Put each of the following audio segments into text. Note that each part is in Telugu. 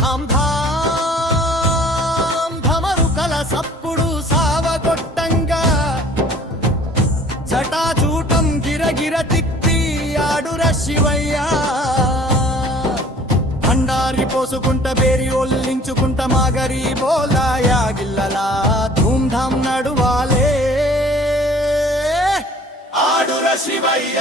ధామ్ ధామ్ ధమరుకల సప్పుడు సావగొట్టంగా జటాచూటం గిరగిర తిప్పి ఆడుర శివయ్య భండారి పోసుకుంట బేరి ఒల్లించుకుంట మాగరి బోలాయా గిల్లలా ధూమ్ ధామ్ నడువాలే ఆడుర శివయ్య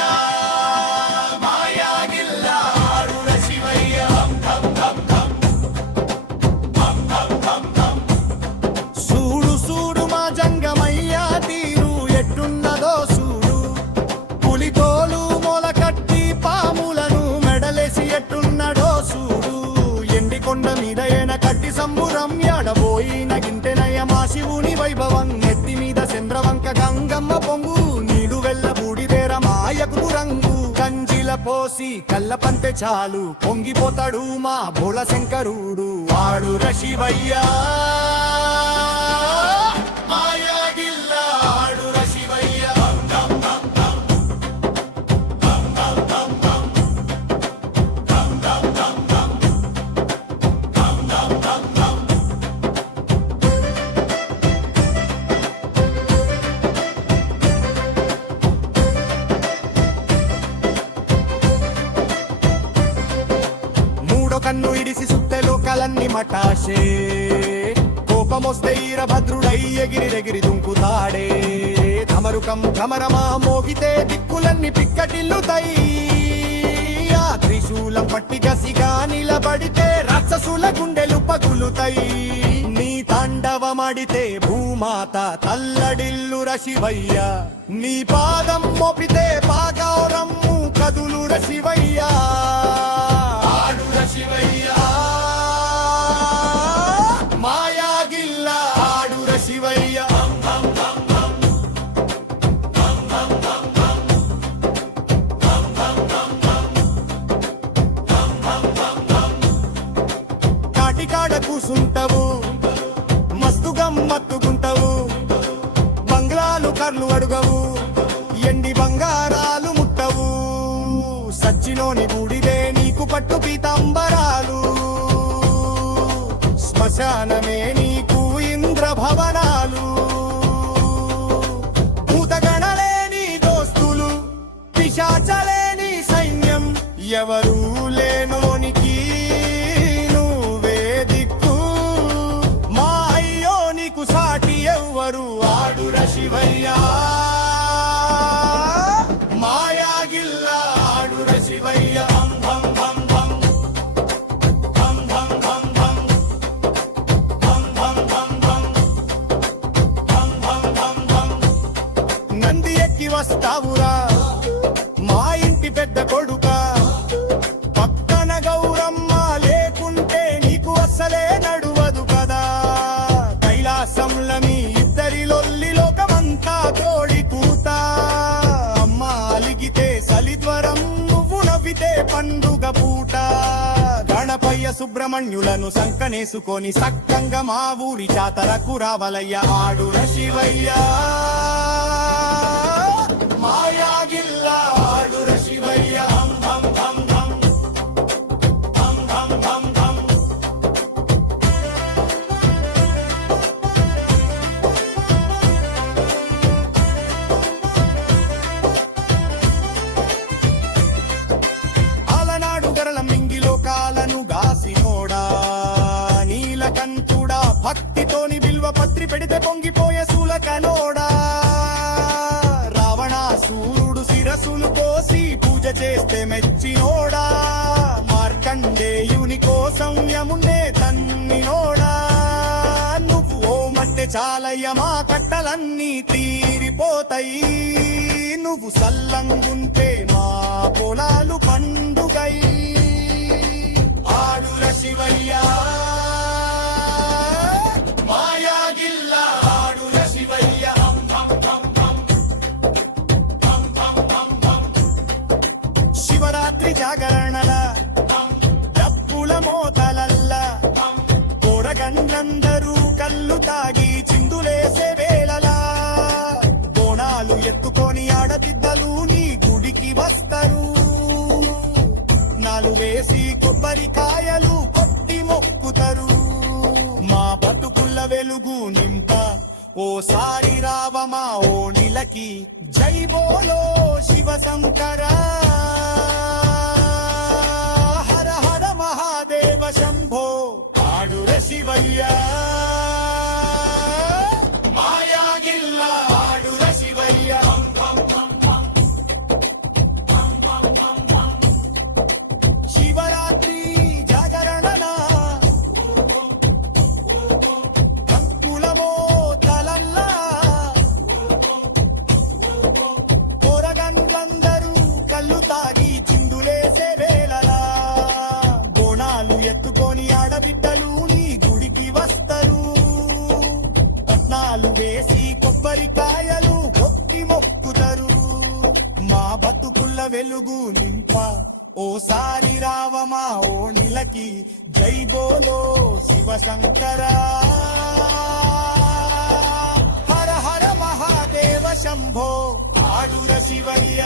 సంబురం ఎడబోయిన గింటెనయ మా శివుని వైభవం నెత్తి మీద చంద్రవంక గంగమ్మ పొంగు నీడు వెళ్ళ బూడిదేర మాయకు రంగు కంజిల పోసి కళ్ళపంతే చాలు పొంగిపోతాడు మా భోళ శంకరుడు ఆడుర శివయ్య కన్ను ఇడిసి సుత్తె లోకాలన్నీ మటాషే కోపమొస్తే ఈరభద్రుడై ఎగిరి దుంకుతాడే ధమరుకం ధమరమా మోగితే దిక్కులన్నీ పిక్కటిల్లుతాయి ఆ త్రిశూలం పట్టి గసిగా నిలబడితే రాక్షసుల గుండెలు పగులుతాయి నీ తాండవమడితే భూమాత తల్లడిల్లుర శివయ్య నీ పాదం మోపితే పాగౌరమ్ము కదులుర శివయ్య మాయాగిల్ల ఆడుర శివయ్య కాటికాడ కూసుంటవు మస్తు గమ్మత్తుకుంటవు బంగ్లాలు కర్లు అడుగవు ఎండి బంగారాలు ముట్టవు సచ్చిలోని బూడిదే నీకు పట్టు పీతాంబరాలు శ్మశానమే నీకు ఇంద్రభవనాలు భూతగణలేని దోస్తులు పిశాచలేని సైన్యం ఎవరూ లేనోనికి నువ్వే దిక్కు మా అయ్యో నీకు సాటి ఎవ్వరు ఆడుర శివయ్య మాయాగిల్ల ఆడుర శివయ్య నంది ఎక్కి వస్తావురా మా ఇంటి పెద్ద కొడుక పక్కన గౌరమ్మ లేకుంటే నీకు అస్సలే నడువదు కదా కైలాసంల మీ ఇద్దరి లొల్లి లోకమంతా తోడి కూత అమ్మ అలిగితే సలిద్వరం నువ్వు నవ్వితే పండుగ పూట గణపయ్య సుబ్రహ్మణ్యులను సంకనేసుకొని సక్కంగా మా ఊరి జాతరకు రావలయ్య ఆడుర శివయ్య మాయాగిల్ల ఆడుర శివయ్య అలనాడు గరల మింగి లోకాలను గాసినోడా నీలకంఠుడా భక్తితోని బిల్వ పత్రి పెడితే పొంగిపోయే సూలకనోడా సూర్యుడు శిరసులు కోసి పూజ చేస్తే మెచ్చినోడా మార్కండేయుని కోసం యమునే తన్నినోడా నువ్వు ఓ మట్టె చాలయ్య మా కట్టలన్నీ తీరిపోతాయి నువ్వు సల్లంగుంటే మా పొలాలు పండుగై ఆడుర శివయ్య మాయాగిల్ల ఆడుర శివయ్య శివరాత్రి జాగరణల డప్పుల మోతలల్ల కోరగండ్లందరూ కళ్ళు తాగి చిందులేసే వేళలా బోనాలు ఎత్తుకొని ఆడతిద్దలు నీ గుడికి వస్తారు నాలుగేసి కొబ్బరికాయలు కొట్టి మొక్కు వెలుగు నింప ఓసారి రావమా ఓ నిలకి జై బోలో శివ శంకర హర హర మహాదేవ శంభో ఆడుర శివయ్య మాయాగిల్ల ఆడుర శివయ్య శివరాత్రి జాగరణల కంకులమో తలల్లా పొరగండ్లందరూ కళ్ళు తాగి చిందులేసే వేళలా బోనాలు ఎత్తుకొని ఆడబిడ్డలు నీ గుడికి వస్తారు పట్నాలు వేసి కొబ్బరికాయలు కొట్టి మొక్కుతారు మా బతుకుల్ల వెలుగు నింప ఓసారి రావమా ఓ నిలకి జై బోలో శివ శంకర హర హర మహాదేవ శంభో ఆడుర శివయ్య